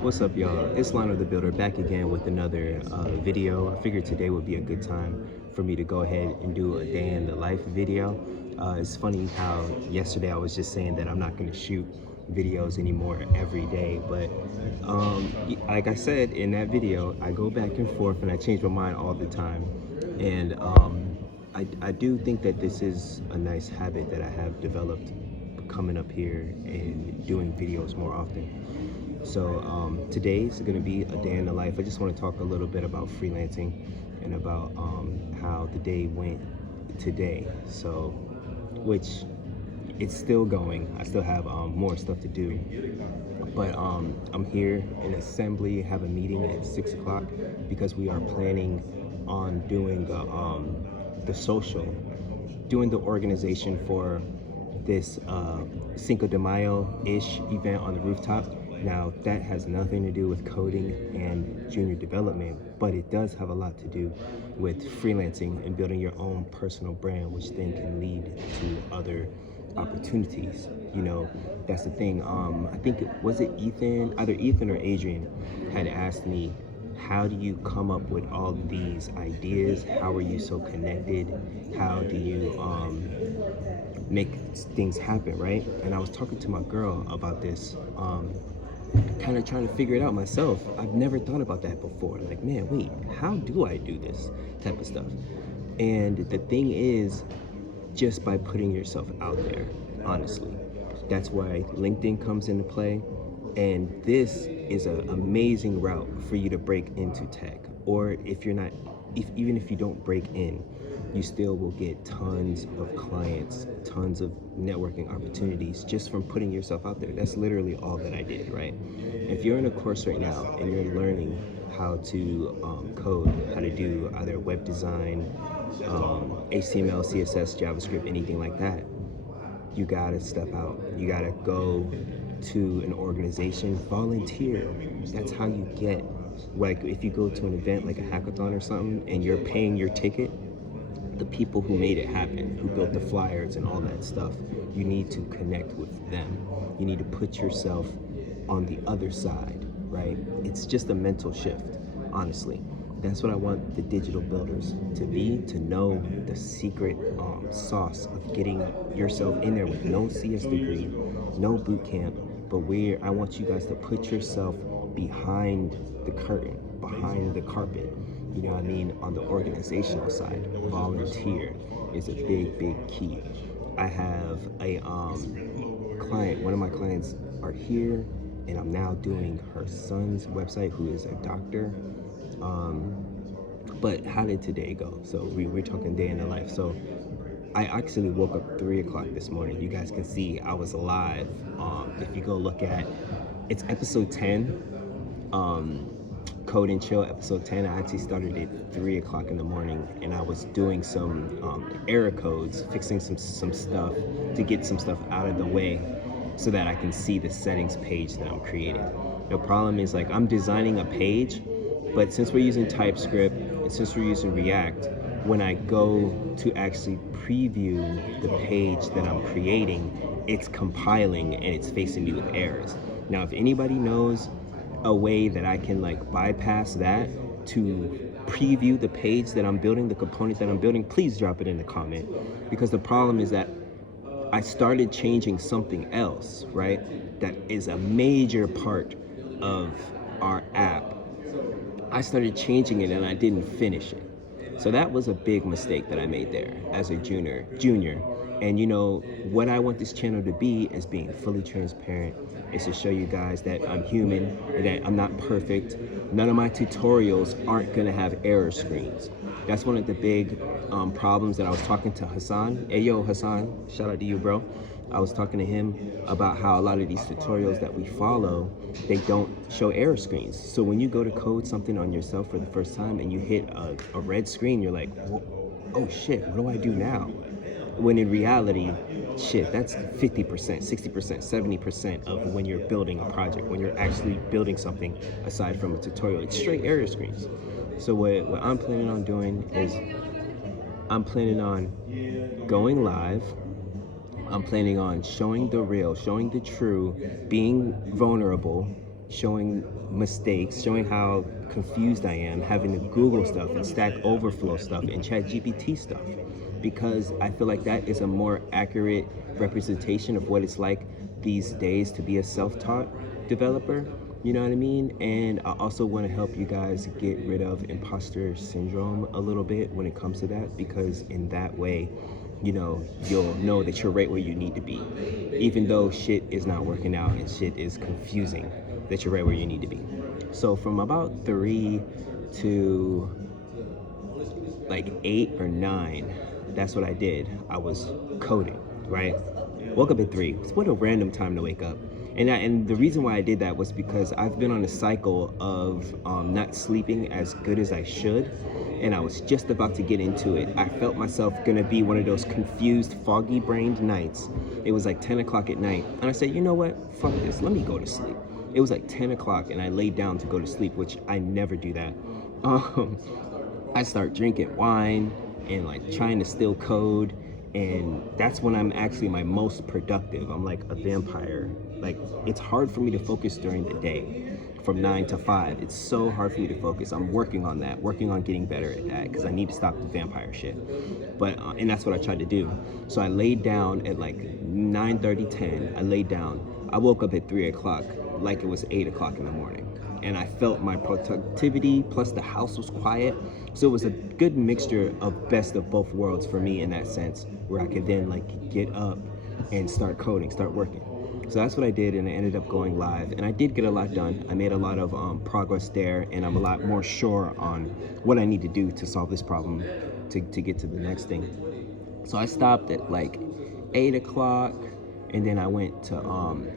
What's up, y'all? It's Lionel the Builder back again with another video. I figured today would be a good time for me to go ahead and do a day in the life video. It's funny how yesterday I was just saying that I'm not going to shoot videos anymore every day, but like I said in that video, I go back and forth and I change my mind all the time. And I do think that this is a nice habit that I have developed coming up here and doing videos more often. So today's going to be a day in the life. I just want to talk a little bit about freelancing and about how the day went today. So, which it's still going. I still have more stuff to do. But I'm here in assembly, have a meeting at 6 o'clock because we are planning on doing the social, doing the organization for this Cinco de Mayo-ish event on the rooftop. Now, that has nothing to do with coding and junior development, but it does have a lot to do with freelancing and building your own personal brand, which then can lead to other opportunities. You know, that's the thing. I think was it Ethan, either Ethan or Adrian, had asked me, how do you come up with all these ideas? How are you so connected? How do you make things happen, right? And I was talking to my girl about this, kind of trying to figure it out myself. I've never thought about that before. Like, man, wait, how do I do this type of stuff? And the thing is, just by putting yourself out there, honestly. That's why LinkedIn comes into play. And this is an amazing route for you to break into tech. Or if you're not, even if you don't break in, you still will get tons of clients, tons of networking opportunities just from putting yourself out there. That's literally all that I did, right? If you're in a course right now and you're learning how to code, how to do either web design, HTML, CSS, JavaScript, anything like that, you gotta step out. You gotta go to an organization, volunteer. That's how you get, like if you go to an event like a hackathon or something and you're paying your ticket, the people who made it happen, who built the flyers and all that stuff, you need to connect with them. You need to put yourself on the other side, right? It's just a mental shift, honestly. That's what I want the digital builders to be, to know the secret sauce of getting yourself in there with no CS degree, no boot camp, but where I want you guys to put yourself behind the curtain, behind the carpet. You know what I mean? On the organizational side, volunteer is a big, big key. I have a client, one of my clients are here, and I'm now doing her son's website, who is a doctor. But how did today go? So we're talking day in the life. So I actually woke up 3 o'clock this morning. You guys can see I was alive. If you go look at, it's episode 10, Code and Chill episode 10. I actually started at 3 o'clock in the morning, and I was doing some error codes, fixing some stuff to get some stuff out of the way so that I can see the settings page that I'm creating. The problem is, like, I'm designing a page, but since we're using TypeScript and since we're using React, when I go to actually preview the page that I'm creating, it's compiling and it's facing me with errors. Now, if anybody knows a way that I can like bypass that to preview the page that I'm building, the component that I'm building, please drop it in the comment. Because the problem is that I started changing something else, right? That is a major part of our app. I started changing it and I didn't finish it. So that was a big mistake that I made there as a junior. And you know, what I want this channel to be is being fully transparent, is to show you guys that I'm human, that I'm not perfect. None of my tutorials aren't gonna have error screens. That's one of the big problems that I was talking to Hassan. Hey yo, Hassan, shout out to you, bro. I was talking to him about how a lot of these tutorials that we follow, they don't show error screens. So when you go to code something on yourself for the first time and you hit a red screen, you're like, oh shit, what do I do now? When in reality, shit, that's 50%, 60%, 70% of when you're building a project, when you're actually building something aside from a tutorial. It's straight error screens. So what I'm planning on doing is I'm planning on going live. I'm planning on showing the real, showing the true, being vulnerable, showing mistakes, showing how confused I am, having to Google stuff and Stack Overflow stuff and Chat GPT stuff, because I feel like that is a more accurate representation of what it's like these days to be a self-taught developer. You know what I mean? And I also want to help you guys get rid of imposter syndrome a little bit when it comes to that, because in that way, you'll know that you're right where you need to be. Even though shit is not working out and shit is confusing, that you're right where you need to be. So from about 3 to like 8 or 9, that's what I did. I was coding, right? Woke up at 3. What a random time to wake up. And the reason why I did that was because I've been on a cycle of not sleeping as good as I should, and I was just about to get into it. I felt myself gonna be one of those confused, foggy-brained nights. It was like 10 o'clock at night, and I said, you know what? Fuck this. Let me go to sleep. It was like 10 o'clock, and I laid down to go to sleep, which I never do that. Um, I start drinking wine and like trying to still code, and that's when I'm actually my most productive. I'm like a vampire. Like, it's hard for me to focus during the day from 9 to 5. It's so hard for me to focus. I'm working on that, working on getting better at that, because I need to stop the vampire shit. But and that's what I tried to do. So I laid down at like 9:30, 10. I laid down. I woke up at 3 o'clock like it was 8 o'clock in the morning, and I felt my productivity, plus the house was quiet. So it was a good mixture of best of both worlds for me in that sense, where I could then like get up and start coding, start working. So that's what I did, and I ended up going live, and I did get a lot done. I made a lot of progress there, and I'm a lot more sure on what I need to do to solve this problem to get to the next thing. So I stopped at like 8 o'clock, and then I went to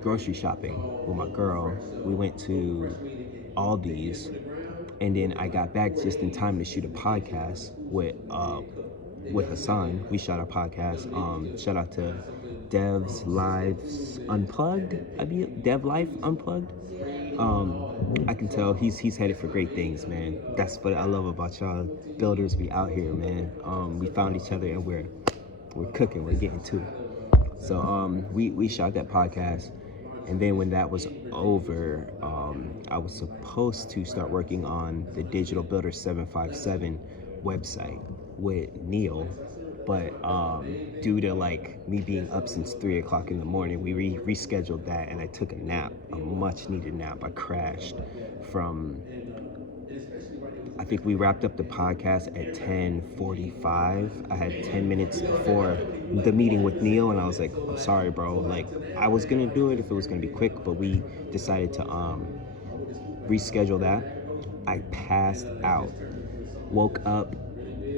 grocery shopping with my girl. We went to Aldi's, and then I got back just in time to shoot a podcast with Hassan. We shot our podcast. Shout out to Dev's Lives Unplugged. Dev Life Unplugged. I can tell he's headed for great things, man. That's what I love about y'all builders. We out here, man. We found each other, and we're cooking. We're getting to it. So we shot that podcast, and then when that was over, I was supposed to start working on the Digital Builder 757 website with Neil, but due to like me being up since 3 o'clock in the morning, we rescheduled that, and I took a nap, a much needed nap. I crashed from, I think we wrapped up the podcast at 10:45. I had 10 minutes before the meeting with Neil, and I was like, I'm sorry, bro. Like, I was gonna do it if it was gonna be quick, but we decided to reschedule that. I passed out, woke up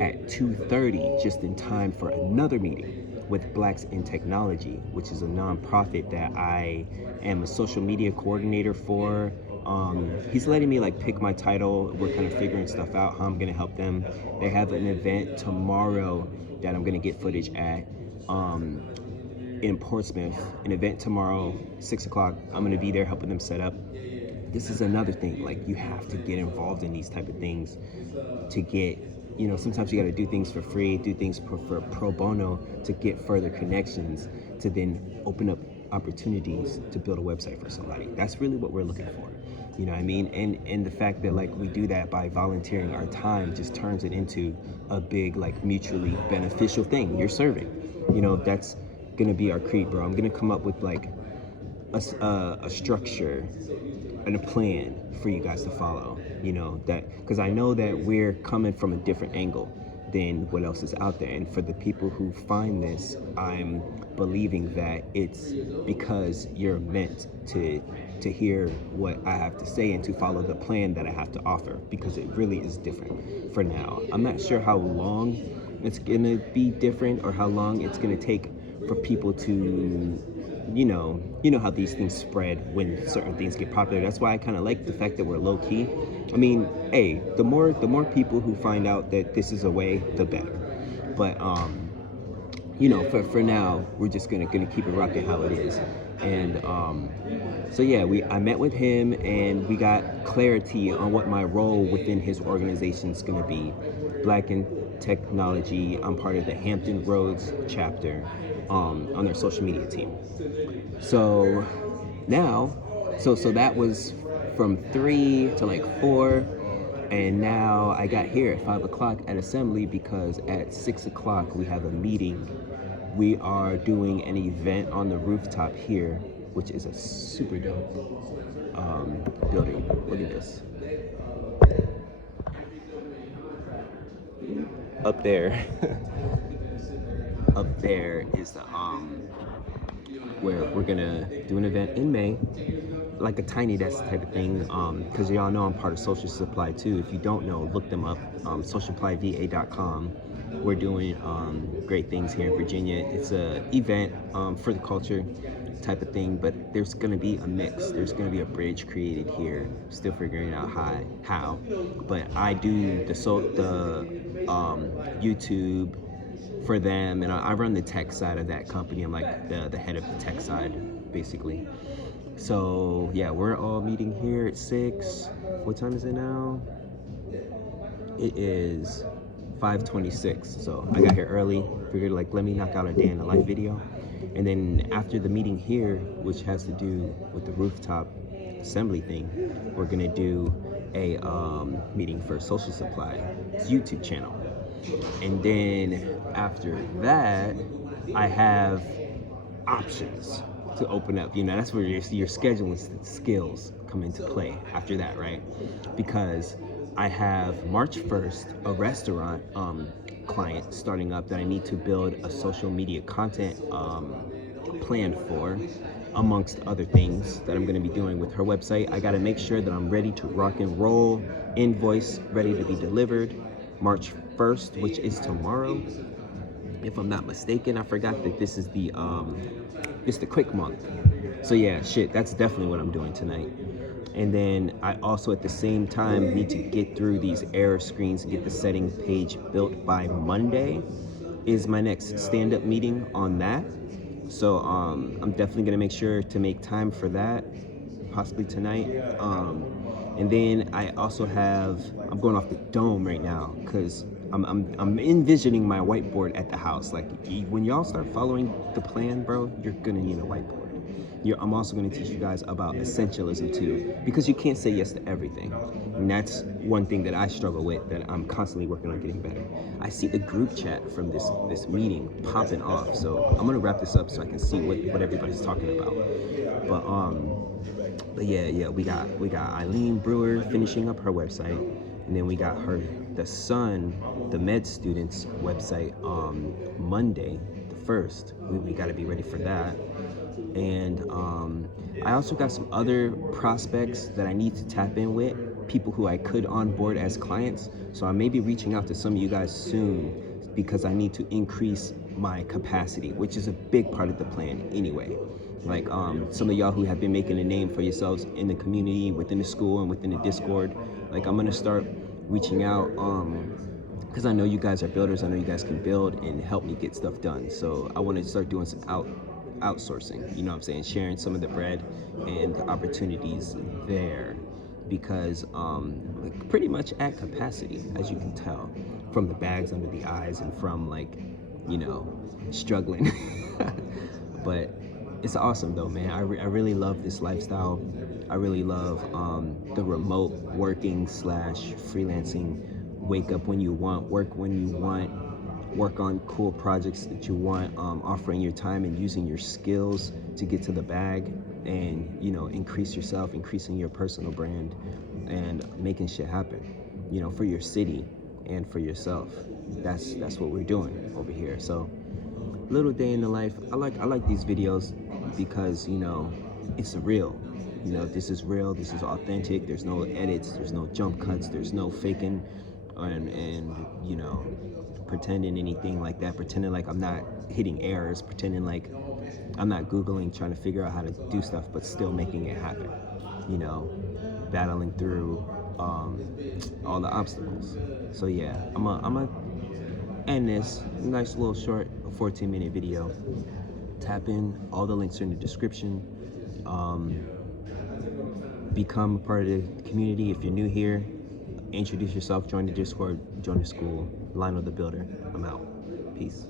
at 2:30 just in time for another meeting with Blacks in Technology, which is a nonprofit that I am a social media coordinator for. He's letting me like pick my title. We're kind of figuring stuff out, how I'm gonna help them. They have an event tomorrow that I'm gonna get footage at in Portsmouth. An event tomorrow, 6 o'clock. I'm gonna be there helping them set up. This is another thing, like, you have to get involved in these type of things to get, sometimes you got to do things for free, do things for pro bono to get further connections, to then open up opportunities to build a website for somebody. That's really what we're looking for. You know what I mean? And the fact that like we do that by volunteering our time just turns it into a big like mutually beneficial thing. You're serving. That's gonna be our creed, bro. I'm gonna come up with like a structure and a plan for you guys to follow, that, because I know that we're coming from a different angle than what else is out there. And for the people who find this, I'm believing that it's because you're meant to hear what I have to say and to follow the plan that I have to offer, because it really is different for now. I'm not sure how long it's gonna be different, or how long it's gonna take for people to, how these things spread when certain things get popular. That's why I kind of like the fact that we're low key. I mean, hey, the more people who find out that this is a way, the better. But for now, we're just gonna keep it rocking how it is. And so yeah, I met with him, and we got clarity on what my role within his organization is gonna be. Black in Technology. I'm part of the Hampton Roads chapter on their social media team. So now, so that was from 3 to like 4. And now I got here at 5 o'clock at assembly because at 6 o'clock we have a meeting. We are doing an event on the rooftop here, which is a super dope building. Look at this. Up there, up there is the where we're gonna do an event in May, like a tiny desk type of thing. Because y'all know I'm part of Social Supply too. If you don't know, look them up. Socialsupplyva.com. We're doing great things here in Virginia. It's a event for the culture type of thing, but there's gonna be a mix. There's gonna be a bridge created here. Still figuring out how. But I do the YouTube for them, and I run the tech side of that company. I'm like the head of the tech side, basically. So yeah, we're all meeting here at 6. What time is it now? It is 5:26. So I got here early. Figured like let me knock out a day in the life video, and then after the meeting here, which has to do with the rooftop assembly thing, we're gonna do a meeting for Social Supply's YouTube channel. And then after that, I have options to open up. You know, that's where your scheduling skills come into play after that, right? Because I have March 1st, a restaurant client starting up that I need to build a social media content plan for, amongst other things that I'm going to be doing with her website. I got to make sure that I'm ready to rock and roll, invoice ready to be delivered March 1st, which is tomorrow, if I'm not mistaken. I forgot that this is the quick month. So yeah, shit, that's definitely what I'm doing tonight. And then I also at the same time need to get through these error screens and get the setting page built by Monday is my next stand-up meeting on that. So I'm definitely gonna make sure to make time for that, possibly tonight. And then I also have, I'm going off the dome right now because I'm envisioning my whiteboard at the house. Like when y'all start following the plan, bro, you're gonna need a whiteboard. I'm also going to teach you guys about essentialism too, because you can't say yes to everything. And that's one thing that I struggle with, that I'm constantly working on getting better. I see the group chat from this meeting popping off, so I'm going to wrap this up so I can see what everybody's talking about. But yeah, we got Eileen Brewer finishing up her website, and then we got the son, the med students website Monday, the 1st. We got to be ready for that. And I also got some other prospects that I need to tap in with, people who I could onboard as clients. So I may be reaching out to some of you guys soon because I need to increase my capacity, which is a big part of the plan anyway. Like some of y'all who have been making a name for yourselves in the community, within the school and within the Discord, like I'm gonna start reaching out because I know you guys are builders. I know you guys can build and help me get stuff done. So I want to start doing some outsourcing, you know what I'm saying, sharing some of the bread and the opportunities there, because like pretty much at capacity, as you can tell from the bags under the eyes and from like, you know, struggling. But it's awesome though, man. I really love this lifestyle. I really love the remote working / freelancing. Wake up when you want, work when you want, work on cool projects that you want, offering your time and using your skills to get to the bag, and you know, increase yourself, increasing your personal brand, and making shit happen, you know, for your city and for yourself. That's what we're doing over here. So little day in the life. I like these videos because, you know, it's real. You know, this is real, this is authentic. There's no edits, there's no jump cuts, there's no faking and you know, pretending anything like that, pretending like I'm not hitting errors, pretending like I'm not Googling trying to figure out how to do stuff, but still making it happen, you know, battling through all the obstacles. So yeah, I'm a end this nice little short 14-minute video. Tap in, all the links are in the description. Become a part of the community. If you're new here, introduce yourself, join the Discord, join the school. Lionel the Builder. I'm out. Peace.